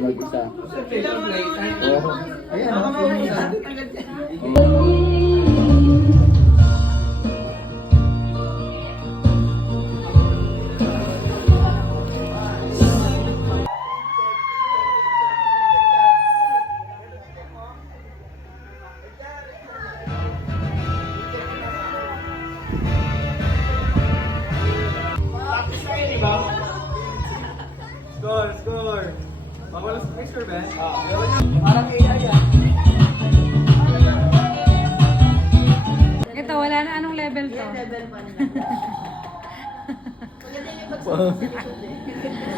mag-isa. Oh, ayan. Score, score. Mawala sa picture, Ben. Parang AI yan. Ito, wala na. Anong level to? Level 1 na.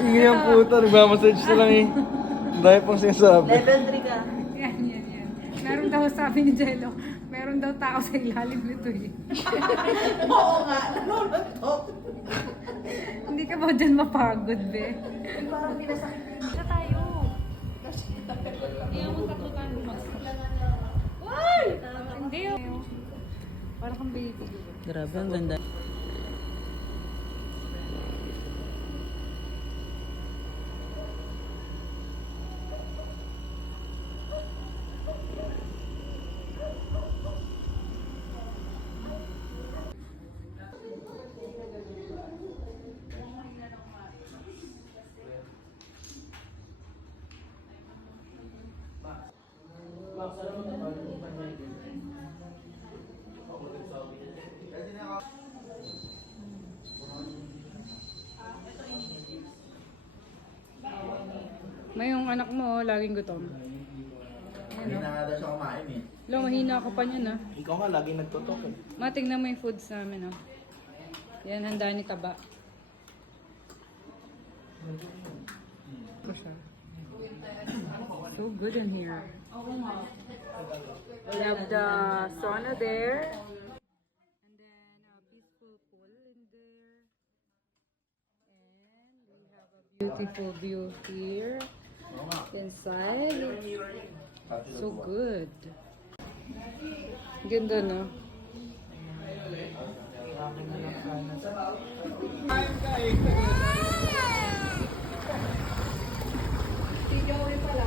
Ingay ang puta, nagmamassage na lang eh. Dahil pang sinasabi. Level 3 ka. Yan, yan, yan. Meron daw sabi ni Jello, meron daw tao sa ilalim nito eh. Oo nga, naluluntok. Hindi ka ba dyan mapagod, be? Parang pinasakit. Ito tayo. Hindi ako takutan Why? Hindi. Parang kang baby. Grabe, ang ganda. May yung anak mo, laging gutom. Hindi na nga daw siya kumain eh. Lo, mahina ako pa niyan, ah. Ikaw nga, laging nagtutok eh. Matingnan mo yung foods namin, ah. Yan, handa ni Taba. Ito siya. So good in here. We have the sauna there. And then a peaceful pool in there. And we have a beautiful view here. Inside. So good. Ganda, no? Si Joey pala,